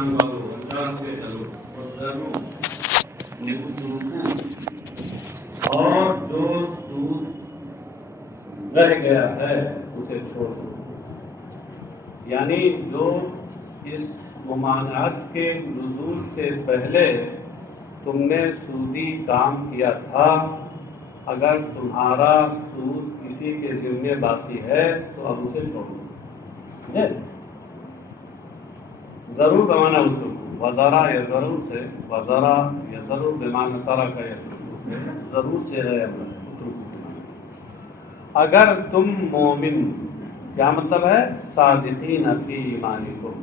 ایمان والو اللہ سے ڈرو وذروا اور جو سود رہ گیا ہے اسے چھوڑ دو. یعنی جو اس ممانعت کے نزول سے پہلے تم نے سودی کام کیا تھا، اگر تمہارا سود کسی کے ذمے باقی ہے تو اب اسے چھوڑ دو. ضرور بمانا وزارہ یا ضرور سے وزارہ یا ضرور بمانا طرح کا ضرور سے ہے. اگر تم مومن، کیا مطلب ہے؟ صادقین فی ایمانکم،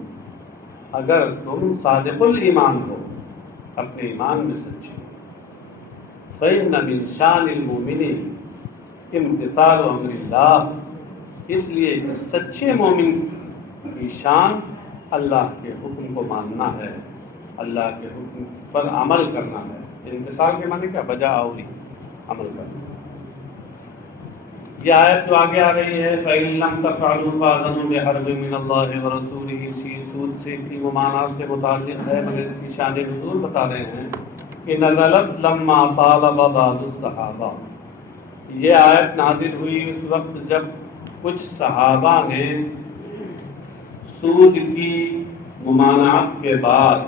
اگر تم صادق الایمان ہو، اپنے ایمان میں سچے. فإن من شان المؤمن امتثال امر اللہ، اس لیے کہ سچے مومن کی شان اللہ کے حکم کو ماننا ہے، اللہ کے حکم پر عمل کرنا ہے. امتثال کے معنی کیا؟ بجا آوری، عمل کرنا. یہ آیت جو آگے آ رہی ہے فَإِن لَمْ تَفْعَلُوا فَأْذَنُوا بِحَرْبٍ مِّنَ اللَّهِ وَرَسُولِهِ، اسی سود سے کی ممانعت سے متعلق ہے، مگر اس کی شان نزول بتا رہے ہیں کہ نزلت لما طالب بعض الصحابہ، یہ آیت نازل ہوئی اس وقت جب کچھ صحابہ نے سود کی ممانعت کے بعد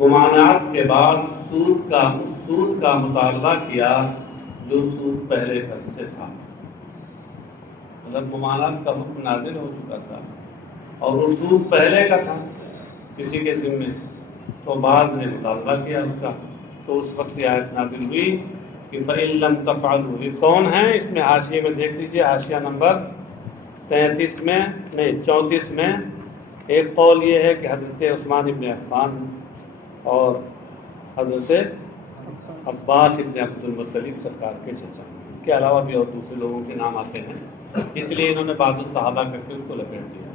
ممانعت کے بعد سود کا مطالبہ کیا جو سود پہلے سے تھا. مطلب ممانعت کا حکم نازل ہو چکا تھا اور وہ سود پہلے کا تھا کسی کے ذمے، تو بعد نے مطالبہ کیا اس کا. تو اس وقت یہ آیت نازل ہوئی کہ فَإِن لَمْ تَفْعَلُوا. یہ کون ہیں؟ اس میں حاشیے میں دیکھ لیجیے، حاشیہ نمبر 34 میں ایک قول یہ ہے کہ حضرت عثمان ابن عفان اور حضرت عباس ابن عبد المطلب سرکار کے چچا کے علاوہ بھی اور دوسرے لوگوں کے نام آتے ہیں، اس لیے انہوں نے بعض الصحابہ کر کے ان کو لپیٹ دیا.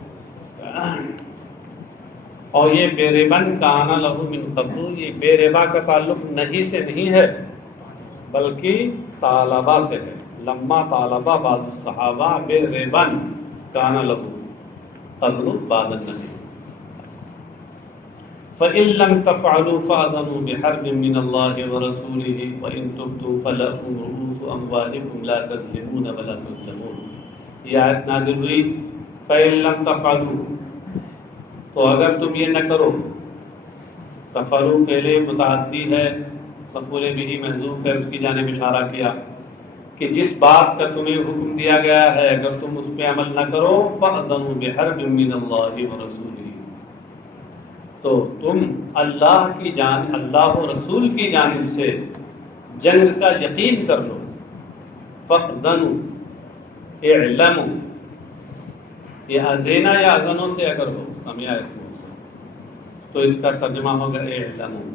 اور یہ بے ربن کان لہ من قبل، یہ بے ربا کا تعلق نہیں سے نہیں ہے بلکہ طالبہ سے ہے. لما طالبہ بعض الصحابہ بے ربن کان لہ قبل بعد النبی. فَإِن لَمْ تَفْعَلُوا فَأْذَنُوا بِحَرْبٍ مِّنَ اللَّهِ وَرَسُولِهِ وَإِن تُبْدُوا فَلَكُمْ رُءُوسُ أَمْوَالِكُمْ لَا تَظْلِمُونَ وَلَا تُظْلَمُونَ. یہ آیت نازل ہوئی فَإِن لَمْ تَفْعَلُوا، تو اگر تم یہ نہ کرو. تفعلوا پہلے متعدی ہے، مفعول بہ محذوف ہے، اس کی جانب اشارہ کیا کہ جس بات کا تمہیں حکم دیا گیا ہے اگر تم اس پہ عمل نہ کرو فَأْذَنُوا بِحَرْبٍ مِّنَ اللَّهِ وَرَسُولِهِ، تو تم اللہ و رسول کی جانب سے جنگ کا یقین کر لو. فَأْذَنُوا اعْلَمُوا، یہ ازینا یا اذنوں سے اگر ہو ہمیں تو اس کا ترجمہ ہوگا اعلموا،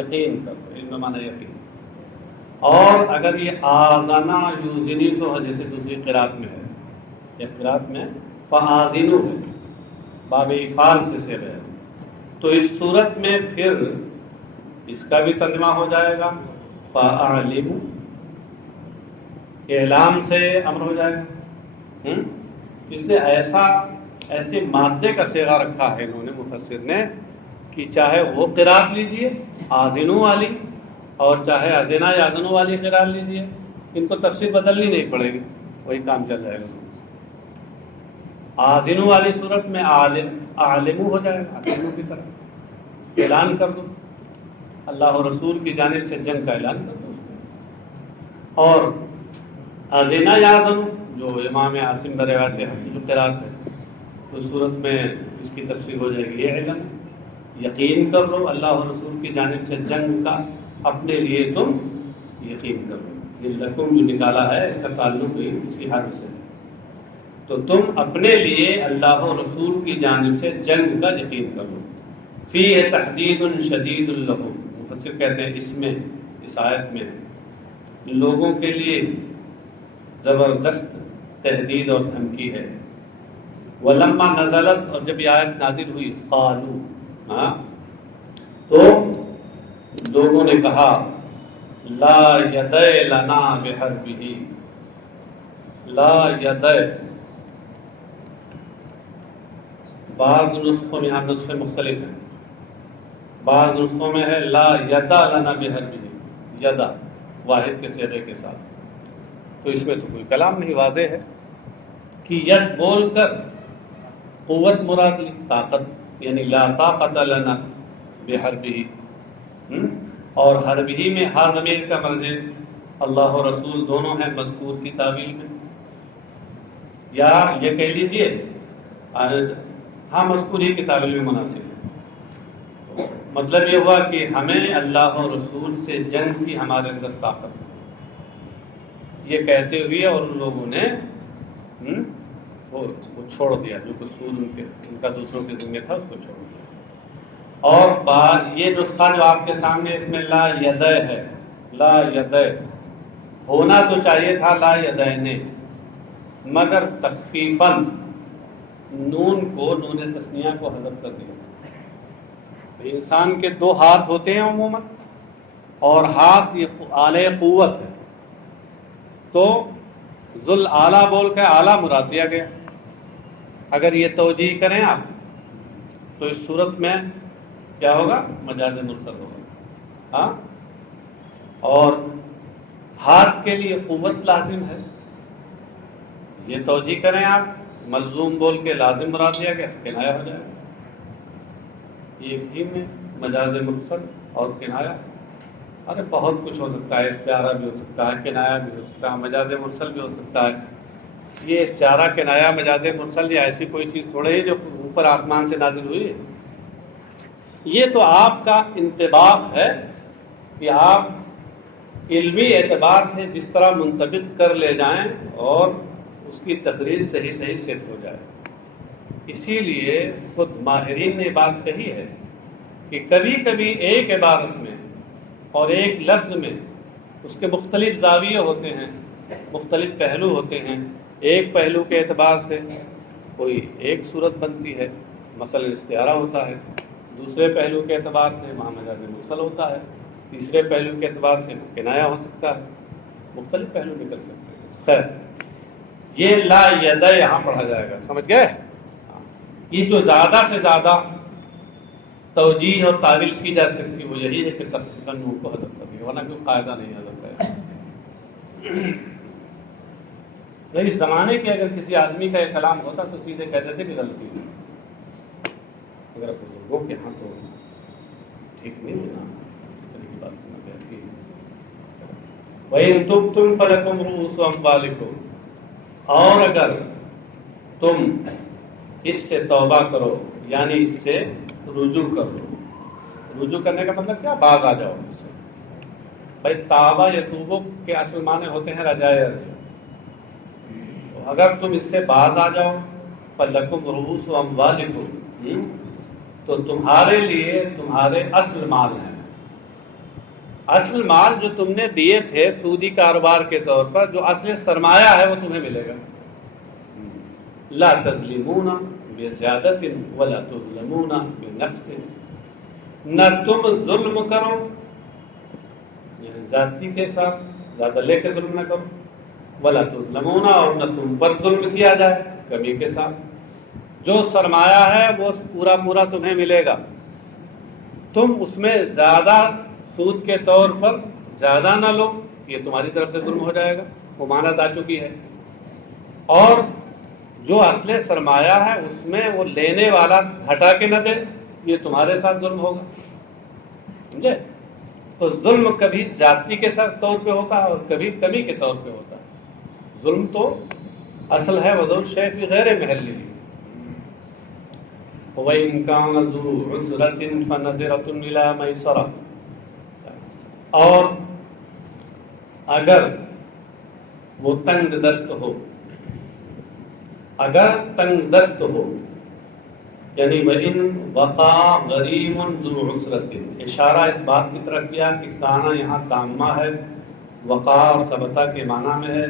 یقین کر لو. علم معنی یقین. اور اگر یہ آذنا یوزنی سو ہے جیسے دوسری قرات میں ہے، ایک قرات میں فآذنوا ہے، باب افعال سے ہے، تو اس صورت میں پھر اس کا بھی ترجمہ ہو جائے گا فَأَعْلِمُوا، اعلام سے امر ہو جائے گا. اس لیے ایسے مادے کا صیغہ رکھا ہے انہوں نے مفسر نے کہ چاہے وہ قرات لیجئے آذنو والی اور چاہے ازنا یا اذنو والی قرات لیجئے، ان کو تفسیر بدلنی نہیں پڑے گی، وہی کام چل جائے گا. آذنو والی صورت میں عالمو ہو جائے گا، عالمو کی طرح اعلان کر دو، اللہ و رسول کی جانب سے جنگ کا اعلان کر دو. اور ازنا یا اذنو جو امام عاصم بروایت جو قرات ہے تو صورت میں اس کی تفسیر ہو جائے گی یہ علم، یقین کر لو اللہ و رسول کی جانب سے جنگ کا، اپنے لیے تم یقین کر لو. یہ لکم جو نکالا ہے اس کا تعلق بھی اسی حرف سے ہے، تو تم اپنے لیے اللہ و رسول کی جانب سے جنگ کا یقین کر لو. فیہ تحدید شدید لہم، مفسر کہتے ہیں اس میں اس آیت میں لوگوں کے لیے زبردست تحدید اور دھمکی ہے. ولما نزلت، اور جب یہ آیت نازل ہوئی قالوا، تو لوگوں نے کہا لا ید لنا بحربہ، لا ید بعض نسخوں میں یہاں نسخے مختلف ہیں، بعض نسخوں میں ہے لا یدا لنا بحربہ، یدا واحد کے صیغے کے ساتھ، تو اس میں تو کوئی کلام نہیں، واضح ہے کہ ید بول کر قوت مراد لی، طاقت، یعنی لا طاقت لنا بحربہ، اور حربہ میں ہر ضمیر کا مرجع اللہ و رسول دونوں ہیں مذکور کی تعویل میں، یا یہ کہہ لیجیے ہاں مذکور ہی کی تعویل میں مناسب ہے، مطلب یہ ہوا کہ ہمیں اللہ و رسول سے جنگ کی ہمارے اندر طاقت ہے، یہ کہتے ہوئے اور ان لوگوں نے وہ چھوڑ دیا جو قصور ان کا دوسروں کے ذمہ تھا، اس کو چھوڑ دیا۔ اور یہ نسخہ جو آپ کے سامنے اس میں لا یدہ ہے، لا یدہ ہونا تو چاہیے تھا لا یدین، مگر تخفیفاً نون کو، نون تثنیہ کو حذف کر دیا۔ انسان کے دو ہاتھ ہوتے ہیں عموماً، اور ہاتھ یہ آلے قوت ہے، تو ذل اعلیٰ بول کے اعلیٰ مراد دیا گیا۔ اگر یہ توجیہ کریں آپ تو اس صورت میں کیا ہوگا؟ مجاز مرسل ہوگا، ہاں، اور ہاتھ کے لیے قوت لازم ہے، یہ توجیہ کریں آپ، ملزوم بول کے لازم مراد دیا گیا، کنایا ہو جائے گا۔ ایک ہی میں مجاز مرسل اور کنایا، ارے بہت کچھ ہو سکتا ہے، استعارہ بھی ہو سکتا ہے، کنایا بھی ہو سکتا ہے، مجاز مرسل بھی ہو سکتا ہے۔ یہ استعارہ، کنایا، مجاز مرسل یہ ایسی کوئی چیز تھوڑے ہی جو اوپر آسمان سے نازل ہوئی ہے، یہ تو آپ کا انطباق ہے کہ آپ علمی اعتبار سے جس طرح منطبق کر لے جائیں اور اس کی تقریر صحیح صحیح صرف ہو جائے۔ اسی لیے خود ماہرین نے بات کہی ہے کہ کبھی کبھی ایک عبارت میں اور ایک لفظ میں اس کے مختلف زاویے ہوتے ہیں، مختلف پہلو ہوتے ہیں، ایک پہلو کے اعتبار سے کوئی ایک صورت بنتی ہے، مثلا استعارہ ہوتا ہے، دوسرے پہلو کے اعتبار سے وہاں مجاز مرسل ہوتا ہے، تیسرے پہلو کے اعتبار سے کنایا ہو سکتا ہے، مختلف پہلو نکل سکتے ہیں۔ خیر، یہ لا یدہ یہاں پڑھا جائے گا، سمجھ گئے؟ یہ جو زیادہ سے زیادہ توجیہ اور تعویل کی جا سکتی وہ یہی ہے کہ تخفیفاً نون کو حذف کر دیا، ورنہ کوئی قاعدہ نہیں حذف ہے۔ اس زمانے کے اگر کسی آدمی کا یہ کلام ہوتا تو سیدھے کہہ دیتے کہ غلطی ہے، اگر بزرگوں کے ہاں تو ٹھیک نہیں ہے نا، اس طرح کی بات کرنا کہتی ہے۔ وَإِن تُبْتُمْ فَلَكُمْ رُءُوسُ أَمْوَالِكُمْ، اور اگر تم اس سے توبہ کرو، یعنی اس سے رجوع کر لو، رجوع کرنے کا مطلب کیا؟ باز آ جاؤ اس سے۔ بھائی تابہ یتوبو کے اصل معنی ہوتے ہیں رجائے رجوع، تو اگر تم اس سے باز آ جاؤ فَلَكُمْ رُءُوسُ أَمْوَالِكُمْ، تو تمہارے لیے تمہارے اصل مال ہیں، اصل مال جو تم نے دیے تھے سودی کاروبار کے طور پر، جو اصل سرمایہ ہے وہ تمہیں ملے گا۔ لا تظلمون بزیادت ولا تظلمون بنقص، نہ تم ظلم کرو، یعنی ذاتی کے ساتھ زیادہ لے کے ظلم نہ کرو، ولا تظلمون، اور نہ تم پر ظلم کیا جائے کمی کے ساتھ، جو سرمایہ ہے وہ پورا پورا تمہیں ملے گا، تم اس میں زیادہ سود کے طور پر زیادہ نہ لو، یہ تمہاری طرف سے ظلم ہو جائے گا، وہ مانت آ چکی ہے۔ اور جو اصل سرمایہ ہے اس میں وہ لینے والا گھٹا کے نہ دے، یہ تمہارے ساتھ ظلم ہوگا، سمجھے؟ تو ظلم کبھی زیادتی کے ساتھ طور پہ ہوتا ہے اور کبھی کمی کے طور پہ ہوتا ہے۔ ظلم تو اصل ہے وضع الشیء فی غیر محلہ، وَإِن كَانَ ذُو عُسْرَةٍ فَنَظِرَةٌ إِلَىٰ مَيْسَرَةٍ، اور اگر وہ تنگ دست ہو، اگر تنگ دست ہو، یعنی وَإِن وَقَعَ غَرِيمٌ ذُو عُسْرَةٍ، اشارہ اس بات کی طرف کیا کہ کانا یہاں تامہ ہے، وقع اور ثبتہ کے معنی میں ہے،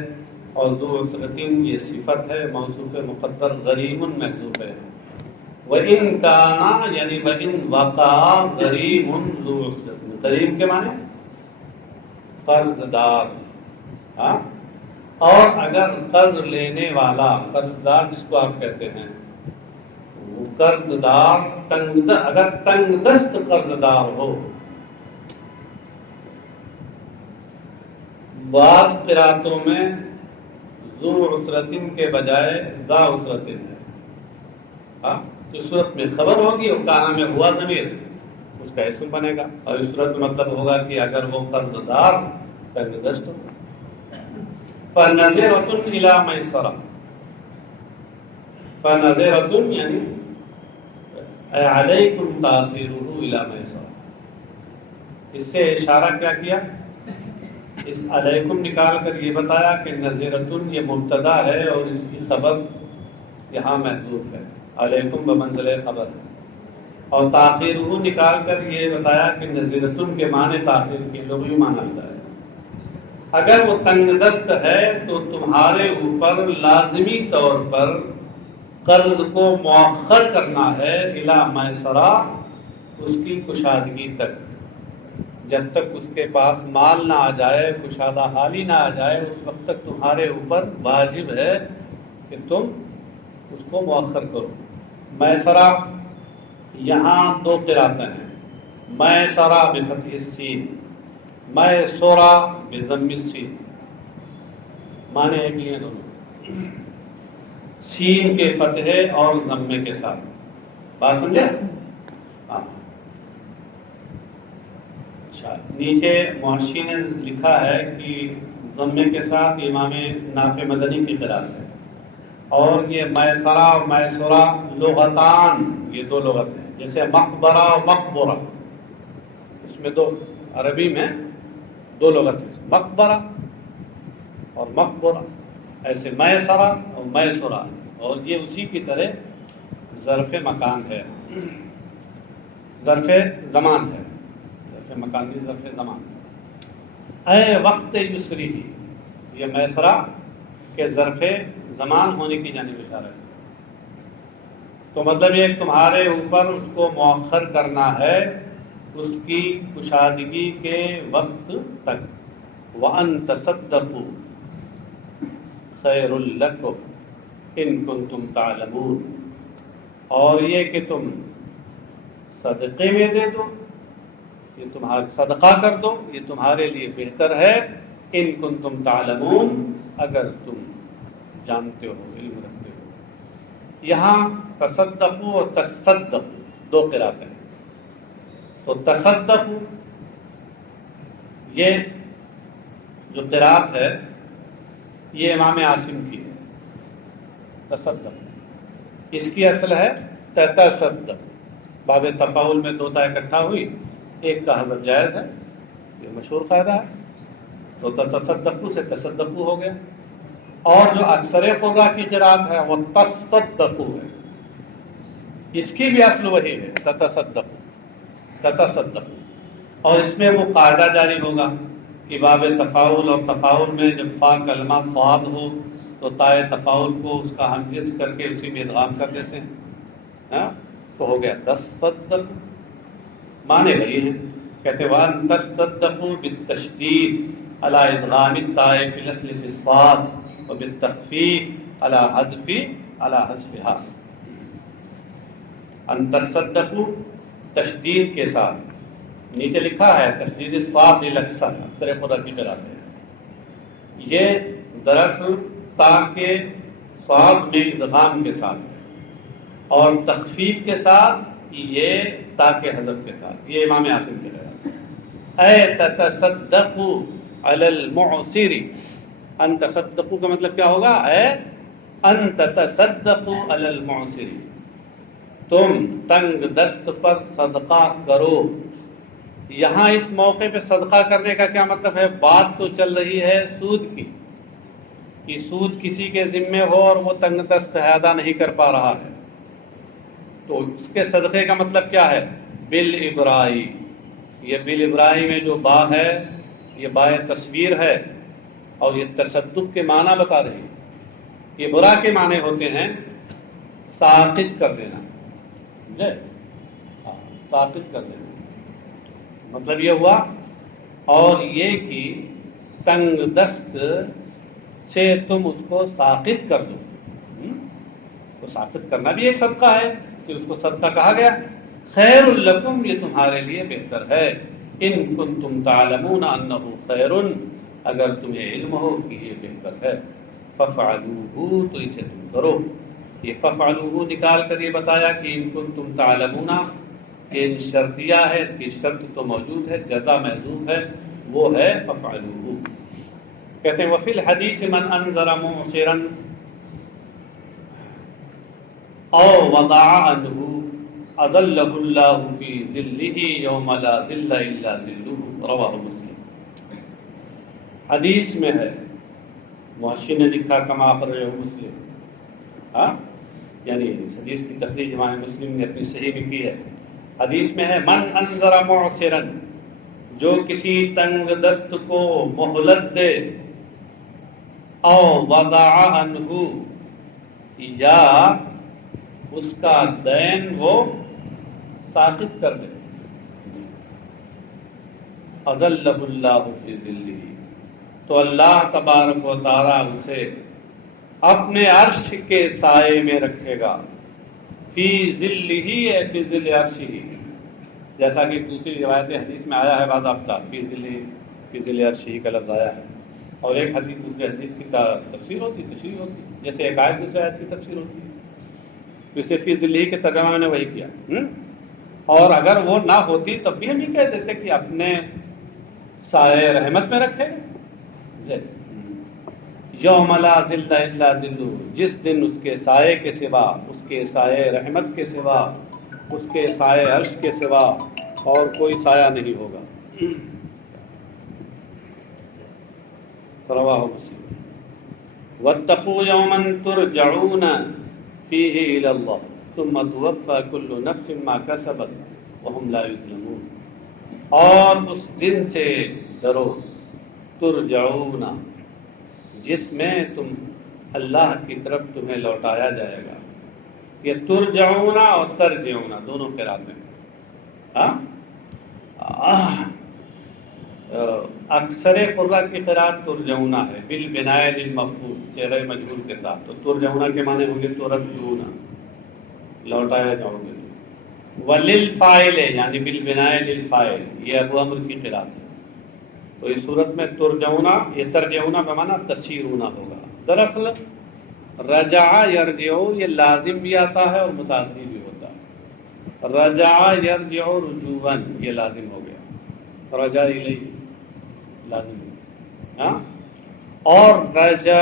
اور ذو عُسْرَةٍ یہ صفت ہے، موصوف مقدر، غریم محذوف ہے۔ وَإِن كَانَ یعنی وَإِن وَقَعَ غَرِيمٌ ذُو عُسْرَةٍ، غریم کے معنی قرض دار، ہاں، اور اگر قرض لینے والا، قرض دار جس کو آپ کہتے ہیں، قرض دار اگر تنگ دست قرض دار ہو، بعض قراتوں میں ذو عسرتن کے بجائے ذا عسرتن ہے. جو صورت میں خبر ہوگی اور کانا میں ہوا ضمیر اس کا اسم بنے گا، اور اس صورت میں مطلب ہوگا کہ اگر وہ قرض دار تنگ دست ہو. فَنَظِرَةٌ إِلَىٰ مَيْسَرَةٍ، فَنَظِرَةٌ یعنی عَلَيْكُمْ تَأْخِيرُهُ إِلَىٰ مَيْسَرَةٍ. اس سے اشارہ کیا کیا؟ اس علیکم نکال کر یہ بتایا کہ نذیرتن یہ مبتدا ہے اور اس کی خبر یہاں محذوف ہے، علیکم بمنزلہ خبر ہے. اور تاخیرہ نکال کر یہ بتایا کہ نذیرتن کے معنی تاخیر کے لغوی معنی ہوتا ہے. اگر وہ تنگ دست ہے تو تمہارے اوپر لازمی طور پر قرض کو مؤخر کرنا ہے الی میسرہ، اس کی کشادگی تک. جب تک اس کے پاس مال نہ آ جائے، کشادہ حالی نہ آ جائے، اس وقت تک تمہارے اوپر واجب ہے کہ تم اس کو مؤخر کرو. میسرہ یہاں دو قراتیں ہیں، میسرہ بفتح السین، میسرہ بضم السین، معنی ایک لیے دونوں، سین کے فتحے اور ضمے کے ساتھ. بات سمجھے؟ اچھا، نیچے محشی نے لکھا ہے کہ ضمے کے ساتھ امام نافع مدنی کی قرات ہے، اور یہ میسرہ اور میسورہ لغتان، یہ دو لغت ہیں. جیسے مقبرہ اور مقبرہ، اس میں دو، عربی میں دو لغت ہیں، مقبرہ اور مقبرہ. ایسے میسرہ اور میسورہ، اور یہ اسی کی طرح ظرف مکان ہے، ظرف زمان ہے، ظرف مکان نہیں، ظرف زمان. اے وقت یسری، یہ میسرہ کے ظرف زمان ہونے کی جانب اشارہ ہے. تو مطلب یہ تمہارے اوپر اس کو مؤخر کرنا ہے اس کی کشادگی کے وقت تک. وَأَن تَصَدَّقُوا خَيْرٌ لَكُمْ إِن كُنتُمْ تَعْلَمُونَ، اور یہ کہ تم صدقے میں دے دو، یہ تمہارا صدقہ کر دو، یہ تمہارے لیے بہتر ہے. ان کنتم تعلمون، اگر تم جانتے ہو، علم رکھتے ہو. یہاں تصدقوا اور تصدقوا دو قراتیں ہیں. تو تصدقوا یہ جو قرات ہے یہ امام عاصم کی ہے. تصدق اس کی اصل ہے تتصدق. باب تفاعل میں دو تا اکٹھا ہوئی، ایک کا حذف جائز ہے، یہ مشہور قاعدہ ہے. تو تتصدقوا سے تصدقوا ہو گیا. اور جو اکثر قراء کی قرات ہے وہ تصدقوا ہے، اس کی بھی اصل وہی ہے، تتصدقوا. اور اس میں وہ قاعدہ جاری ہوگا کہ باب تفاعل اور تفاعل میں جب فا کلمہ صاد ہو تو تائے تفاعل کو اس کا ہم جنس کر کے اسی میں ادغام کر دیتے ہیں. تو ہو گیا تصدقوا. معنی وہی ہیں، کہتے وان تصدقوا بالتشدید على ادغام التاء في الاصل في الصاد وبالتخفيف على حذفها. ان تصدقوا تشدید کے ساتھ، نیچے لکھا ہے تشدید الصاد للاکثر، اکثر قراء کی قرات ہے. یہ دراصل تا کے صاد میں ادغام کے ساتھ اور تخفیف کے ساتھ، یہ تا کے حذف کے ساتھ. یہ امام عاصم کی قرات ہے. اے تتصدقوا علی المعسر، ان تصدقوا کا مطلب کیا ہوگا؟ اے ان تتصدقوا علی المعسر، تم تنگ دست پر صدقہ کرو. یہاں اس موقع پہ صدقہ کرنے کا کیا مطلب ہے؟ بات تو چل رہی ہے سود کی، کہ سود کسی کے ذمے ہو اور وہ تنگ دست ہے، ادا نہیں کر پا رہا ہے، تو اس کے صدقے کا مطلب کیا ہے؟ بالابرائی. یہ بالابرائی میں جو با ہے یہ بائے تصویر ہے، اور یہ تصدق کے معنی بتا رہی ہے. یہ برا کے معنی ہوتے ہیں ساقط کر دینا، سمجھے؟ ساقط کر دینا مطلب یہ ہوا. اور یہ کہ تنگ دست سے تم اس کو ساقط کر دو. کو ثابت کرنا بھی ایک صدقہ ہے، اس کو صدقہ کہا گیا۔ خیر لکم، یہ تمہارے لیے بہتر ہے، ان کنتم تعلمون انہ خیر، اگر تمہیں علم ہو کہ یہ بہتر ہے، ففعلوہ، تو اسے تم کرو۔ یہ ففعلوہ نکال کر یہ بتایا کہ ان کنتم تعلمون، ان شرطیہ ہے، اس کی شرط تو موجود ہے، جزا محذوف ہے، وہ ہے ففعلوہ۔ کہتے ہیں وفی الحدیث من انذر معسرا او وضع عنہ اظلہ اللہ فی ظلہ یوم لا ظل الا ظلہ، رواہ مسلم۔ حدیث میں ہے، محشی نے لکھا کما اخرجہ مسلم، یعنی اس حدیث کی تخریج امام مسلم نے اپنی صحیح میں کی ہے۔ حدیث میں ہے من انذر معسرا، جو کسی تنگ دست کو مہلت دے، او وضع عنہ، یا اس کا دین وہ ساقط کر دے، اظلہ اللہ فی ظلہ، تو اللہ تبارک و تعالیٰ اسے اپنے عرش کے سائے میں رکھے گا، فی ظلہ ہے، فی ظل عرشہ، جیسا کہ دوسری روایت حدیث میں آیا ہے باضابطہ فی ظل عرشہ کا لفظ آیا ہے، اور ایک حدیث دوسرے حدیث کی تفسیر ہوتی، تشریح ہوتی، جیسے ایک آیت دوسرے آیت کی تفسیر ہوتی ہے، تو اسے فی ظلہ کے ترجمہ میں نے وہی کیا۔ اور اگر وہ نہ ہوتی تب بھی ہم یہ کہہ دیتے کہ اپنے سائے رحمت میں رکھے، یوم لا ظل الا ظلہ، جس دن اس کے سائے کے سوا، اس کے سائے رحمت کے سوا، اس کے سائے عرش کے سوا اور کوئی سایہ نہیں ہوگا۔ رواہ مسلم۔ واتقوا یوما ترجعون فیہ الی اللہ ثم توفی کل نفس ما کسبت وہم لا یظلمون، اور اس دن سے ڈرو، ترجعون، جس میں تم اللہ کی طرف تمہیں لوٹایا جائے گا۔ یہ ترجعون اور ترجعون دونوں قرأتیں ہیں۔ اکثر قراء کی قرأت ترجعون ہے، بالبناء للمفعول، صیغہ مجہول کے ساتھ، تو ترجعون کے معنی ہوں گے ترجعون، لوٹایا جاؤ گے۔ وللفاعل، یعنی بالبناء للفاعل، یہ ابو عمرو کی قرأت ہے۔ تو اس صورت میں ترجعون، یہ ترجعون بمعنی تسیرون ہوگا۔ دراصل رجع یرجع یہ لازم بھی آتا ہے اور متعدی بھی ہوتا ہے۔ رجع یرجع رجوعا یہ لازم ہو گیا، رجع الیہ لازم، اور رجع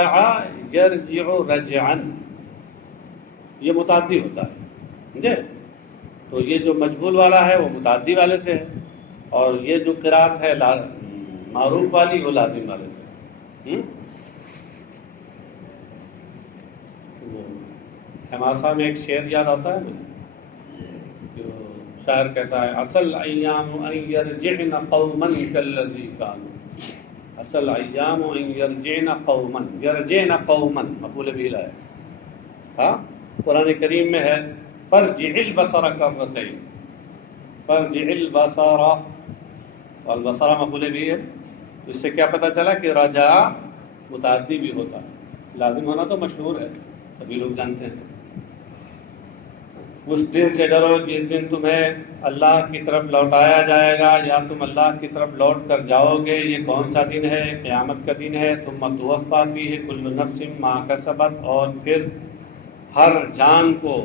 یرجع رجعا یہ متعدی ہوتا ہے، سمجھے؟ تو یہ جو مجہول والا ہے وہ متعدی والے سے ہے، اور یہ جو قرأت ہے معروف والی وہ لازم والے سے۔ حماسہ میں ایک شعر یاد آتا ہے مجھے، جو شاعر کہتا ہے اصل ایام ان یرجعن قوما کالذی کانوا، اصل ایام ان یرجعن قوما، یرجعن قوما مفعول بہ ہے، ہاں قرآن کریم میں ہے فرجع البصر کرتین، فرجع البصر، والبصر مفعول بہ ہے، اس سے کیا پتہ چلا کہ رجع متعدی بھی ہوتا ہے، لازم ہونا تو مشہور ہے، سبھی لوگ جانتے ہیں۔ اس دن سے ڈرو جس دن تمہیں اللہ کی طرف لوٹایا جائے گا، یا تم اللہ کی طرف لوٹ کر جاؤ گے۔ یہ کون سا دن ہے؟ قیامت کا دن ہے۔ ثم توفی فیہ کل نفس ما کسبت، اور پھر ہر جان کو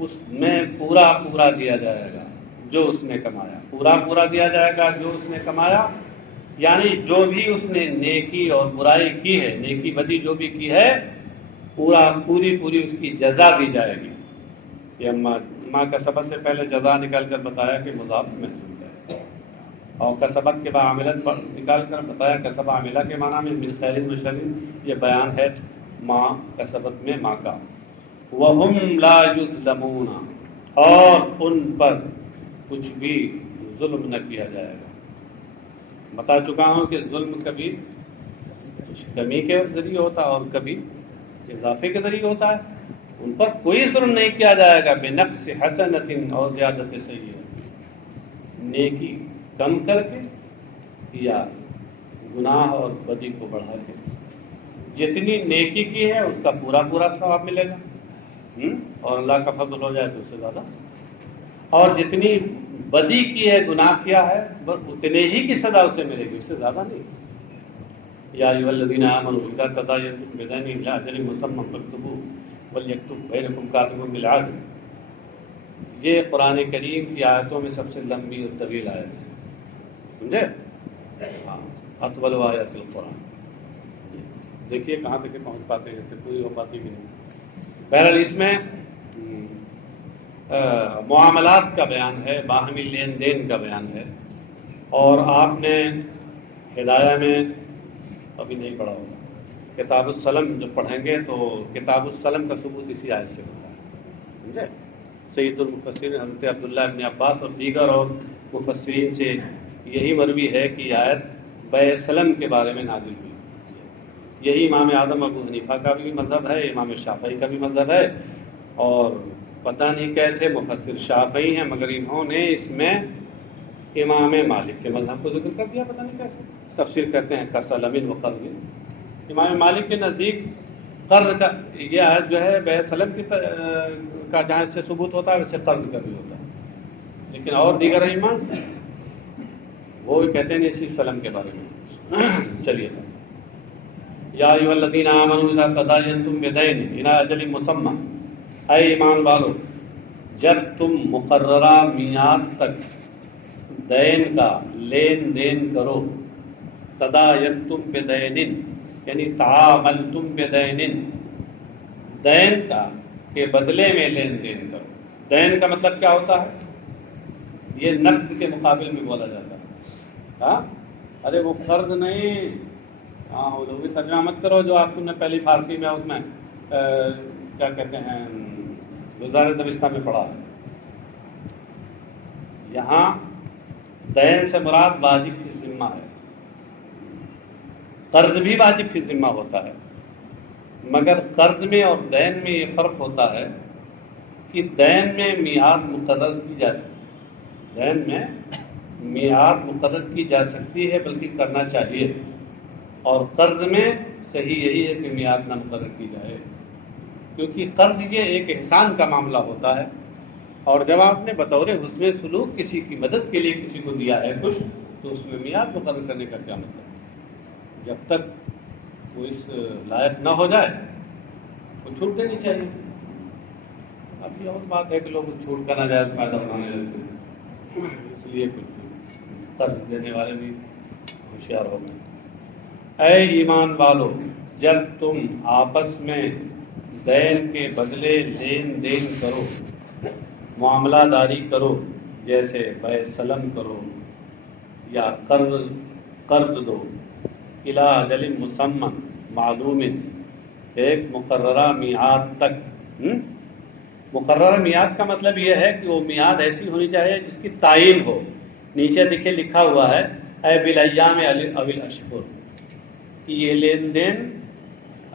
اس میں پورا پورا دیا جائے گا جو اس نے کمایا، پورا پورا دیا جائے گا جو اس نے کمایا، یعنی جو بھی اس نے نیکی اور برائی کی ہے، نیکی بدی جو بھی کی ہے، پوری اس کی جزا دی جائے گی۔ یہ ماں کا سبق سے پہلے جزا نکال کر بتایا کہ مضاف محذوف ہے، اور کسبت کے بعد عاملت نکال کر بتایا کسب عاملہ کے معنی میں من خیر و شر، یہ بیان ہے ماں کسبت میں ماں کا۔ وَهُمْ لَا يُظْلَمُونَ، اور ان پر کچھ بھی ظلم نہ کیا جائے گا۔ بتا چکا ہوں کہ ظلم کبھی کچھ کمی کے ذریعے ہوتا ہے اور کبھی اضافے کے ذریعے ہوتا ہے۔ ان پر کوئی ظلم نہیں کیا جائے گا، بنقص حسنۃ اور زیادت سیئۃ، نیکی کم کر کے یا گناہ اور بدی کو بڑھا کے۔ جتنی نیکی کی ہے اس کا پورا ثواب ملے گا، اور اللہ کا فضل ہو جائے تو اس سے زیادہ. اور جتنی بدی کی ہے، گناہ کیا ہے، بس اتنے ہی کی سزا اسے ملے گی، اس سے زیادہ نہیں. یا ایھا الذین آمنوا اذا تداینتم بدین الی اجل مسمى فاکتبوہ ولیکتب بینکم کاتب بالعدل. یہ قرآن کریم کی آیتوں میں سب سے لمبی اور طویل آیت ہے، سمجھے؟ ہاں، اطول آیات القرآن. دیکھیے کہاں تک پہنچ پاتے ہیں، پھر پوری ہو پاتی بھی نہیں. بہرحال اس میں معاملات کا بیان ہے، باہمی لین دین کا بیان ہے. اور آپ نے ہدایہ میں ابھی نہیں پڑھا ہوگا، کتاب السلم جب پڑھیں گے تو کتاب السلم کا ثبوت اسی آیت سے ہوتا ہے، سمجھے؟ سید المفسرین حضرت عبداللہ ابن عباس اور دیگر اور مفسرین سے یہی مروی ہے کہ یہ آیت بیع سلم کے بارے میں نازل ہوئی. یہی امام اعظم ابو حنیفہ کا بھی مذہب ہے، امام شافعی کا بھی مذہب ہے. اور پتہ نہیں کیسے مفسر شافعی ہیں مگر انہوں نے اس میں امام مالک کے مذہب کو ذکر کر دیا، پتہ نہیں کیسے. تفسیر کرتے ہیں کسلم و قرض. امام مالک کے نزدیک قرض کا یہ آیت جو ہے بیع سلم کی کا جہاں سے ثبوت ہوتا ہے ویسے قرض کا بھی ہوتا ہے. لیکن اور دیگر ایمان وہ کہتے ہیں اسی سلم کے بارے میں. چلیے سر. یا ایھا الذین آمنوا اذا تداینتم بدین الی اجل مسمى. اے ایمان والو، جب تم مقررہ میعاد تک دین کا لین دین کرو، تداینتم بدین یعنی تعاملتم بدین، دین کا کے بدلے میں لین دین کرو. دین کا مطلب کیا ہوتا ہے؟ یہ نقد کے مقابل میں بولا جاتا ہے. ہاں، ارے وہ قرض نہیں، ہاں وہ بھی ترجمہ مت کرو جو آپ تم نے پہلی فارسی میں اس میں کیا کہتے ہیں گزارِ دبستہ میں پڑھا ہے. یہاں دین سے مراد واجب فی ذمہ ہے. قرض بھی واجب فی ذمہ ہوتا ہے، مگر قرض میں اور دین میں یہ فرق ہوتا ہے کہ دین میں میعاد مقرر کی جاتی ہے، دین میں میعاد مقرر کی جا سکتی ہے بلکہ کرنا چاہیے. اور قرض میں صحیح یہی ہے کہ میعاد نہ مقرر کی جائے، کیونکہ قرض یہ ایک احسان کا معاملہ ہوتا ہے. اور جب آپ نے بطور حسن سلوک کسی کی مدد کے لیے کسی کو دیا ہے کچھ، تو اس میں میعاد مقرر کرنے کا کیا مطلب ہے؟ جب تک وہ اس لائق نہ ہو جائے وہ چھوٹ دینی چاہیے. اب یہ اور بات ہے کہ لوگ چھوٹ کا ناجائز فائدہ اٹھانے لگتے ہیں، اس لیے کچھ قرض دینے والے بھی ہوشیار ہو گئے. اے ایمان والو، جب تم آپس میں دین کے بدلے لین دین کرو، معاملہ داری کرو، جیسے بیع سلم کرو یا قرض دو، الی اجل مسمى معلوم، ایک مقررہ میعاد تک. مقررہ میعاد کا مطلب یہ ہے کہ وہ میعاد ایسی ہونی چاہیے جس کی تعین ہو. نیچے دیکھے لکھا ہوا ہے اے بالایام او الاشہر، کہ یہ لین دین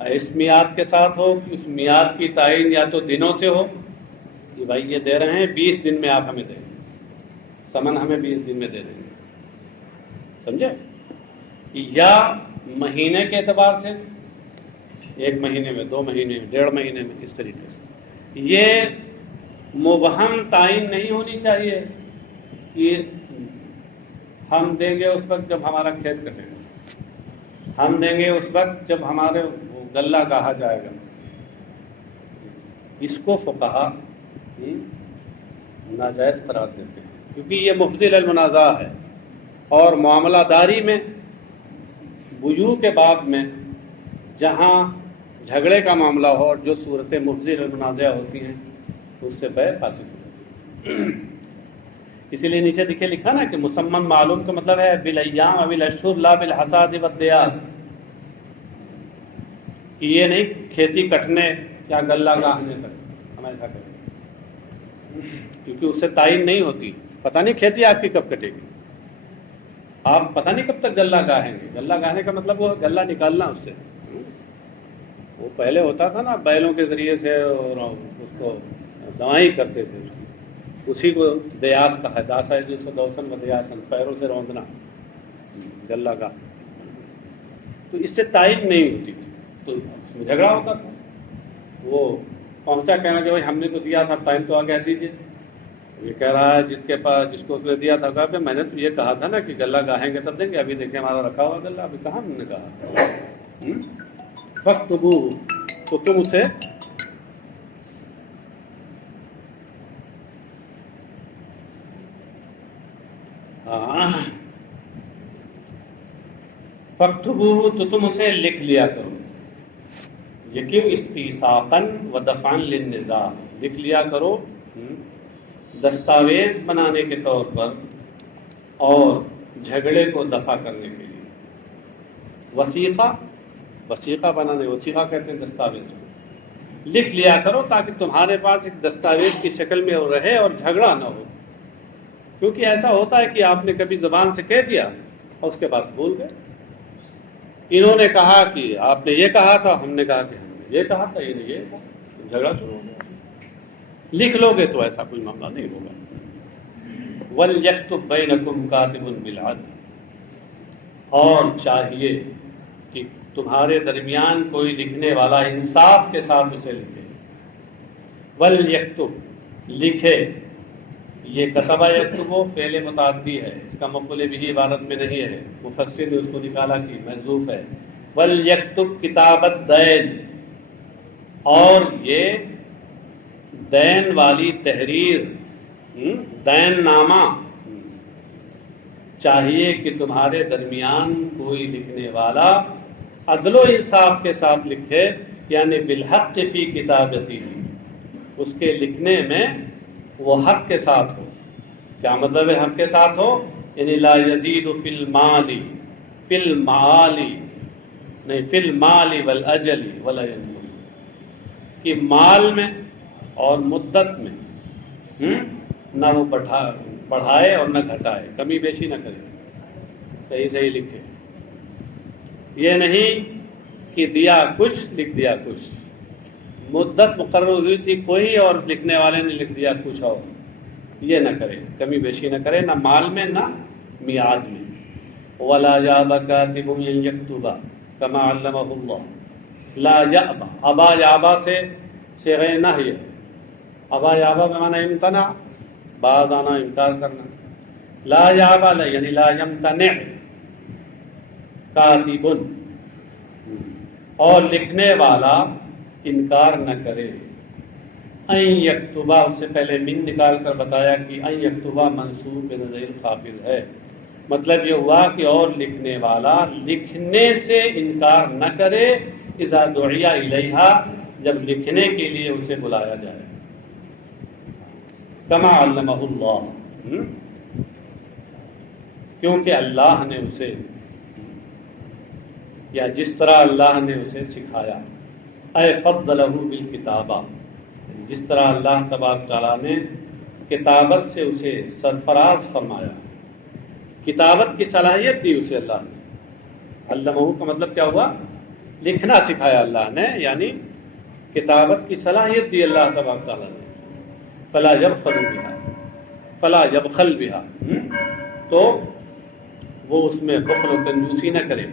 اس میعاد کے ساتھ ہو کہ اس میعاد کی تعین یا تو دنوں سے ہو کہ بھائی یہ دے رہے ہیں 20 دن میں آپ ہمیں دیں گے، سمن ہمیں 20 دن میں دے دیں گے، سمجھے؟ یا مہینے کے اعتبار سے 1 مہینے میں، 2 مہینے میں، 1.5 مہینے میں، اس طریقے سے. یہ مبہم تعین نہیں ہونی چاہیے کہ ہم دیں گے اس وقت جب ہمارا کھیت کٹے گا، ہم دیں گے اس وقت جب ہمارے غلہ گاہا جائے گا. اس کو فقہا ناجائز قرار دیتے ہیں کیونکہ یہ مفضی للمنازع ہے. اور معاملہ داری میں بیوع کے باب میں جہاں جھگڑے کا معاملہ ہو اور جو صورتیں مفضی للمنازع ہوتی ہیں اس سے بیع فاسد ہوتی ہے. اسی لیے نیچے دیکھے لکھا نا کہ مسمى معلوم کا مطلب ہے بالایام او الاشہر لا بالحصاد والدیار، کہ یہ نہیں کھیتی کٹنے یا غلہ گاہنے تک ہم ایسا کریں، کیونکہ اس سے تعین نہیں ہوتی. پتہ نہیں کھیتی آپ کی کب کٹے گی، آپ پتہ نہیں کب تک غلہ گاہیں گے. غلہ گاہنے کا مطلب وہ غلہ نکالنا اس سے. وہ پہلے ہوتا تھا نا بیلوں کے ذریعے سے، اور اس کو دوائی کرتے تھے اس کی، اسی کو دیاس کہا ہے، داسا سے دوسن و دیاسن، پیروں سے روندنا غلہ گاہ. تو اس سے تعین نہیں ہوتی تھی تو اس میں جھگڑا ہوتا تھا. وہ پہنچا کہنا کہ بھائی ہم نے تو دیا تھا، ٹائم تو آ گیا دیجیے. یہ کہہ رہا ہے جس کو اس نے دیا تھا، کہا کہ میں نے تو یہ کہا تھا نا کہ غلہ گاہیں گے تب دیں گے، ابھی دیکھیں ہمارا رکھا ہوا غلہ، ابھی کہاں ہم نے کہا. فاکتبوہ، تو تم اسے فاکتبوہ، تو تم اسے لکھ لیا کرو. یہ کیوں؟ استیثاقاً و دفعاً للنزاع، لکھ لیا کرو دستاویز بنانے کے طور پر اور جھگڑے کو دفع کرنے کے لیے. وثیقہ بنانے، وثیقہ کہتے ہیں دستاویز کو. لکھ لیا کرو تاکہ تمہارے پاس ایک دستاویز کی شکل میں وہ رہے اور جھگڑا نہ ہو. کیونکہ ایسا ہوتا ہے کہ آپ نے کبھی زبان سے کہہ دیا اور اس کے بعد بھول گئے. انہوں نے کہا کہ آپ نے یہ کہا تھا، ہم نے کہا کہ ہم نے یہ کہا تھا، یہ نہیں یہ تھا، جھگڑا شروع ہو گیا. لکھ لو گے تو ایسا کوئی معاملہ نہیں ہوگا. وَلْيَكْتُبْ بَيْنَكُمْ كَاتِبٌ بِالْعَدْلِ، اور چاہیے کہ تمہارے درمیان کوئی لکھنے والا انصاف کے ساتھ اسے لکھے. وَلْيَكْتُبْ، لکھے. یہ کتبہ یکتبو فعل متعدی ہے، اس کا مفعول بھی عبارت میں نہیں ہے، مفسر نے اس کو نکالا کہ محذوف ہے. وَلْيَكْتُبْ کتابت دین، اور یہ دین والی تحریر، دین نامہ. چاہیے کہ تمہارے درمیان کوئی لکھنے والا عدل و انصاف کے ساتھ لکھے، یعنی بالحق فی کتابتی، اس کے لکھنے میں وہ حق کے ساتھ ہو. کیا مطلب ہے حق کے ساتھ ہو؟ یعنی لا یزید فی المال، فی المعال نہیں، فی المال والاجل ولا ینقص، کہ مال میں اور مدت میں نہ وہ بڑھائے اور نہ گھٹائے، کمی بیشی نہ کرے، صحیح صحیح لکھے. یہ نہیں کہ دیا کچھ لکھ دیا کچھ، مدت مقرر ہوئی تھی کوئی اور لکھنے والے نے لکھ دیا کچھ اور، یہ نہ کرے، کمی بیشی نہ کرے، نہ مال میں نہ میعاد میں. وَلَا يَأْبَ كَاتِبٌ أَن يَكْتُبَ كَمَا عَلَّمَهُ اللَّهُ. لا يَأْبَ، ابا یابا سے صیغہ نہی ہے. ابا یابا بمعنی امتنع، بعض آنا انکار کرنا. لا یابا یعنی لا یمتنع کاتب، اور لکھنے والا انکار نہ کرے. ان یکتبہ، اس سے پہلے من نکال کر بتایا کہ ان یکتبہ منصوب بنظیر خافض ہے. مطلب یہ ہوا کہ اور لکھنے والا لکھنے سے انکار نہ کرے اذا دعی الیہا، جب لکھنے کے لیے اسے بلایا جائے. کما علمہ اللہ، کیونکہ اللہ نے اسے، یا جس طرح اللہ نے اسے سکھایا. اے فضلہ بالکتابہ، جس طرح اللہ تبارک تعالیٰ نے کتابت سے اسے سرفراز فرمایا، کتابت کی صلاحیت دی اسے اللہ نے. علمہ کا مطلب کیا ہوا؟ لکھنا سکھایا اللہ نے، یعنی کتابت کی صلاحیت دی اللہ تبارک تعالیٰ نے. فلا یبخل بہا، تو وہ اس میں بخل و کنجوسی نہ کرے.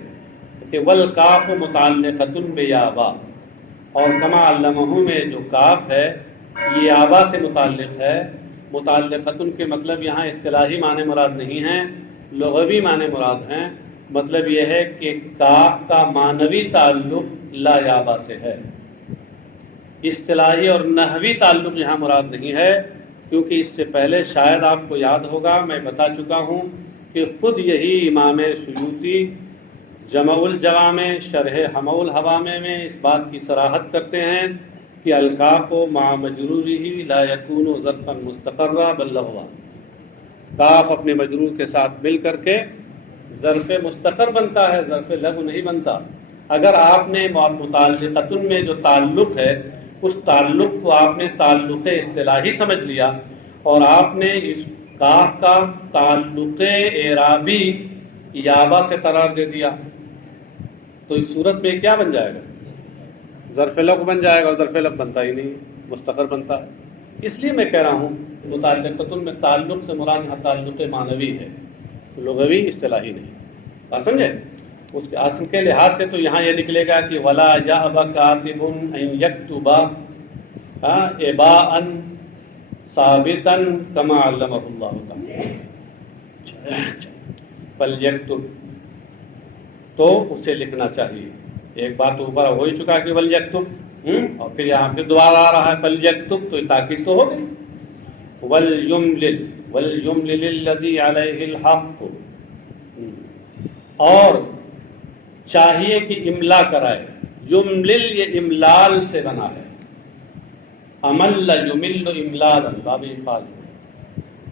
والکاف متعلقۃ بیابا، اور کما علمہ میں جو کاف ہے یہ آبا سے متعلق ہے. متعلقۃ کے مطلب یہاں اصطلاحی معنی مراد نہیں ہیں، لغوی معنی مراد ہیں. مطلب یہ ہے کہ کاف کا معنوی تعلق لا یابا سے ہے، اصطلاحی اور نحوی تعلق یہاں مراد نہیں ہے. کیونکہ اس سے پہلے شاید آپ کو یاد ہوگا میں بتا چکا ہوں کہ خود یہی امام سیوطی جمع الجوامع شرح حمع الحوامع میں اس بات کی صراحت کرتے ہیں کہ الکاف مع مجرورہ لا یکون ظرفا مستقرا بل لغوا. کاف اپنے مجرور کے ساتھ مل کر کے ظرف مستقر بنتا ہے، ظرف لغو نہیں بنتا. اگر آپ نے متعلقۃ میں جو تعلق ہے اس تعلق کو آپ نے تعلق اصطلاحی سمجھ لیا اور آپ نے اس کاف کا تعلق اعرابی یابا سے قرار دے دیا، تو اس صورت میں کیا بن جائے گا؟ ظرف لغو بن جائے گا، اور ظرف لغو بنتا ہی نہیں، مستقر بنتا ہے. اس لیے میں کہہ رہا ہوں متعلقۃ میں تعلق سے مراد یہاں تعلق معنوی ہے، لغوی اصطلاحی نہیں. بات سمجھے؟ اس کے اصل کے لحاظ سے تو یہاں یہ نکلے گا کہ ولا یأب کاتب ان یکتب اباءً ثابتاً کما علمہ اللہ تعالی فلیکتب، تو اسے لکھنا چاہیے. ایک بات اوپر ہو ہی چکا کہ ولیکتب، اور پھر یہاں پھر دوبارہ آ رہا ہے فلیکتب، تو تاکید تو ہو گئی. ولیملل الذی علیہ الحق، اور چاہیے کہ املا کرائے. یملل یہ املال سے بنا ہے، امل یمل املال باب افعال سے،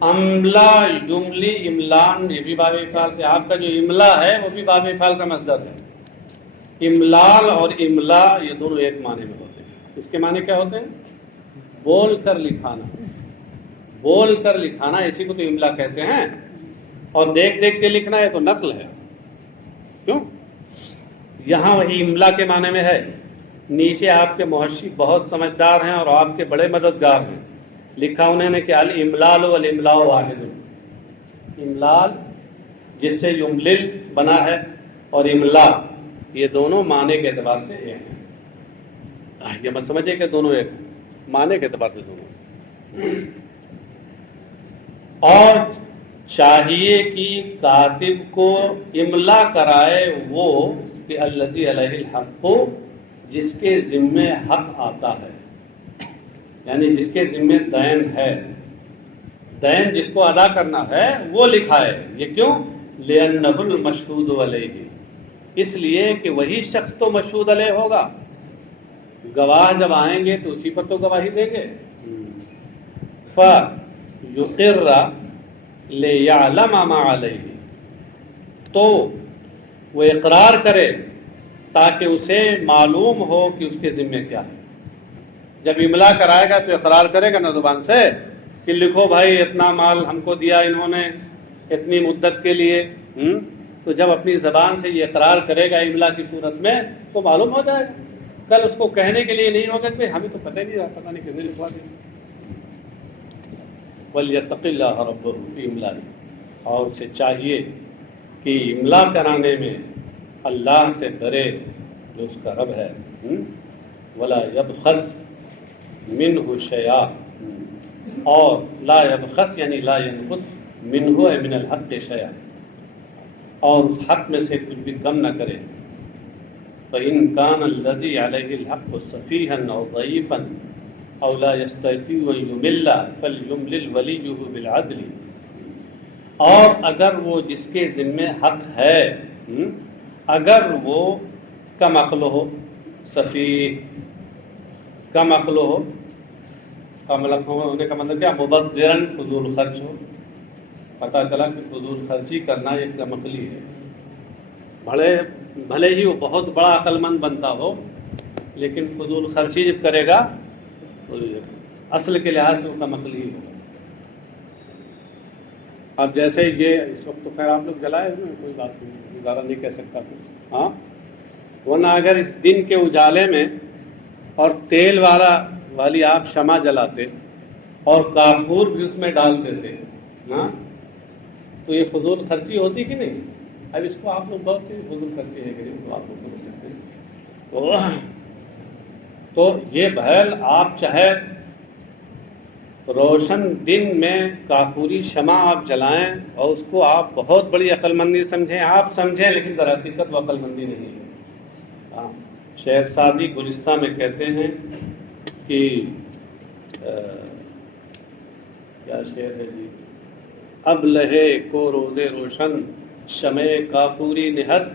املا یملی املان یہ بھی باب افعال سے. آپ کا جو املا ہے وہ بھی باب افعال کا مصدر ہے. املال اور املا یہ دونوں ایک معنی میں ہوتے ہیں. اس کے معنی کیا ہوتے ہیں؟ بول کر لکھانا. بول کر لکھانا اسی کو تو املا کہتے ہیں. اور دیکھ دیکھ کے لکھنا ہے تو نقل ہے. کیوں؟ یہاں وہی املا کے معنی میں ہے. نیچے آپ کے محشی بہت سمجھدار ہیں اور آپ کے بڑے مددگار ہیں. لکھا انہوں نے کہ الاملال والاملاء واحد. املال جس سے یملل بنا ہے اور املا یہ دونوں معنی کے اعتبار سے ایک ہیں. یہ مت سمجھے کہ دونوں ایک ہیں، معنی کے اعتبار سے دونوں. اور چاہیے کہ کاتب کو املا کرائے وہ کہ الذی علیہ الحق، جس کے ذمے حق آتا ہے، یعنی جس کے ذمے دین ہے. دین جس کو ادا کرنا ہے وہ لکھائے. یہ کیوں؟ لأنہ المشہود علیہ، اس لیے کہ وہی شخص تو مشہود علیہ ہوگا. گواہ جب آئیں گے تو اسی پر تو گواہی دیں گے. فیقر لیعلم ما علیہ، تو وہ اقرار کرے تاکہ اسے معلوم ہو کہ اس کے ذمے کیا ہے. جب املا کرائے گا تو اقرار کرے گا نا زبان سے کہ لکھو بھائی اتنا مال ہم کو دیا انہوں نے اتنی مدت کے لیے. تو جب اپنی زبان سے یہ اقرار کرے گا املا کی صورت میں تو معلوم ہو جائے گا. کل اس کو کہنے کے لیے نہیں ہوگا کہ ہمیں تو پتہ ہی نہیں رہا، پتہ نہیں کس نے لکھوا دیا. وَلْيَتَّقِ اللَّهَ رَبَّهُ فِي إِمْلَائِهِ، اور اسے چاہیے کہ املا کرانے میں اللہ سے ڈرے جو اس کا رب ہے. وَلَا يَبْخَسْ مِنْهُ شَيْئًا، اور لا يبخس یعنی لا ينقص منہ من الحق شیئا، اور اس حق میں سے کچھ بھی کم نہ کرے. فَإِنْ كَانَ الَّذِي عَلَيْهِ الْحَقُّ صَفِيحًا أَوْ ضَعِيفًا أَوْ لَا يَسْتَطِيعُ أَنْ يُمِلَّ فَلْيُمْلِلْ وَلِيُّهُ بِالْعَدْلِ، اور اگر وہ جس کے ذمے حق ہے اگر وہ کم عقل ہو، صفیح کم عقل ہو، کم عقل ہونے کا مطلب کیا؟ مبذراً فضول خرچ ہو. پتہ چلا کہ فضول خرچی کرنا ایک کم عقلی ہے. بھلے ہی وہ بہت بڑا عقل مند بنتا ہو لیکن فضول خرچی جب کرے گا تو اصل کے لحاظ سے وہ کم عقلی ہی ہوگا. اب جیسے یہ اس وقت تو خیر آپ لوگ جلائے ہوئے، کوئی بات نہیں، زیادہ نہیں کہہ سکتا تو ہاں، ورنہ اگر اس دن کے اجالے میں اور تیل والی آپ شمع جلاتے اور کافور بھی اس میں ڈال دیتے ہاں، تو یہ فضول خرچی ہوتی کہ نہیں؟ اب اس کو آپ لوگ بہت سی فضول خرچی ہے کہ نہیں تو آپ لوگ سمجھ سکتے ہیں. تو یہ بہرحال آپ چاہے روشن دن میں کافوری شمع آپ جلائیں اور اس کو آپ بہت بڑی عقل مندی سمجھیں، آپ سمجھیں لیکن در حقیقت وہ عقل مندی نہیں ہے. ہاں، شیخ سعدی گلستہ میں کہتے ہیں کہ کیا شعر ہے جی، اب لہے کو روز روشن شمع کافوری نہت،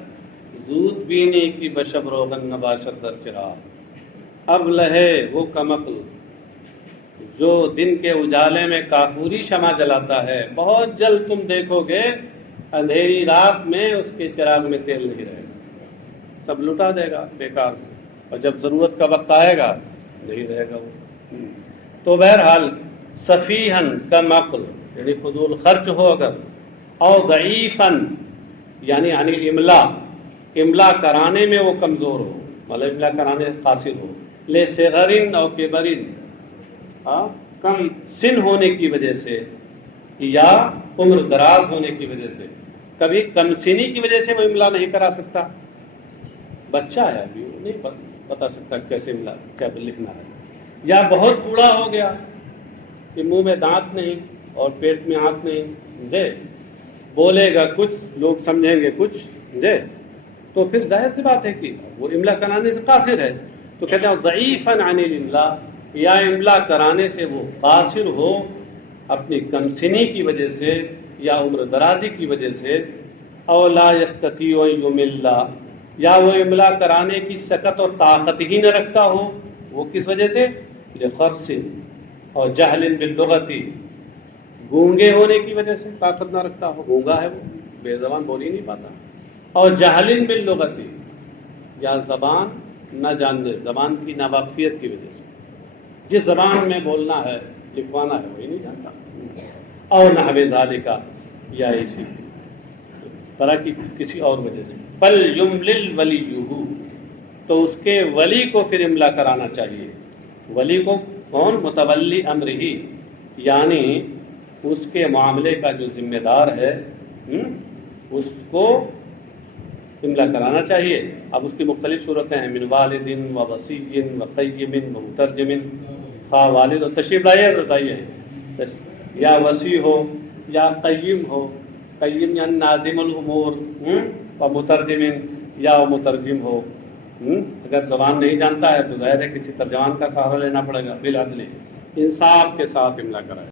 دودھ بینی کی بشب روغن نباشت در چراغ. اب لہے وہ کمقل جو دن کے اجالے میں کافوری شمع جلاتا ہے، بہت جلد تم دیکھو گے اندھیری رات میں اس کے چراغ میں تیل نہیں رہے گا، سب لٹا دے گا بیکار میں، اور جب ضرورت کا وقت آئے گا نہیں رہے گا وہ. تو بہرحال صفیحاً کم عقل یعنی فضول خرچ ہو اگر، اور ضعیفاً یعنی عن الاملا، املا کرانے میں وہ کمزور ہو، مطلب املا کرانے قاصر ہو. لے صغرن او کبرن، کم سن ہونے کی وجہ سے یا عمر دراز ہونے کی وجہ سے. کبھی کم سنی کی وجہ سے وہ املا نہیں کرا سکتا، بچہ ہے ابھی وہ نہیں بتا سکتا کیسے املا کیا لکھنا ہے. یا بہت بوڑھا ہو گیا کہ منہ میں دانت نہیں اور پیٹ میں آنت نہیں دے، بولے گا کچھ لوگ سمجھیں گے کچھ دے، تو پھر ظاہر سی بات ہے کہ وہ املا کرانے سے قاصر ہے. تو کہتے ہیں ضعیفاً عن الاملا، یا املا کرانے سے وہ قاصر ہو اپنی کمسنی کی وجہ سے یا عمر درازی کی وجہ سے، او لا یستطیع ان یملا، یا وہ املا کرانے کی سکت اور طاقت ہی نہ رکھتا ہو. وہ کس وجہ سے؟ لخرص اور جہل باللغت، گونگے ہونے کی وجہ سے طاقت نہ رکھتا ہو، گونگا ہے وہ، بے زبان بول ہی نہیں پاتا. اور جہل باللغت، یا زبان نہ جاننے، زبان کی ناواقفیت کی وجہ سے، جس زبان میں بولنا ہے لکھوانا ہے وہی نہیں جانتا. اور نحو ذالک، یا اسی طرح کی کسی اور وجہ سے. فلیملل ولیہ، تو اس کے ولی کو پھر املا کرانا چاہیے. ولی کو کون؟ متولی امرہ، یعنی اس کے معاملے کا جو ذمہ دار ہے اس کو املا کرانا چاہیے. اب اس کی مختلف صورتیں ہیں، من والد و وصی و قیم و مترجم. خواہ والد، اور تشریف لائیے بتائیے، یا وصی ہو یا قیم ہو، قیم یعنی ناظم الامور، و مترجم یا مترجم ہو. اگر زبان نہیں جانتا ہے تو ظاہر ہے کسی ترجمان کا سہارا لینا پڑے گا. بالعدل، انصاف کے ساتھ املا کرائے.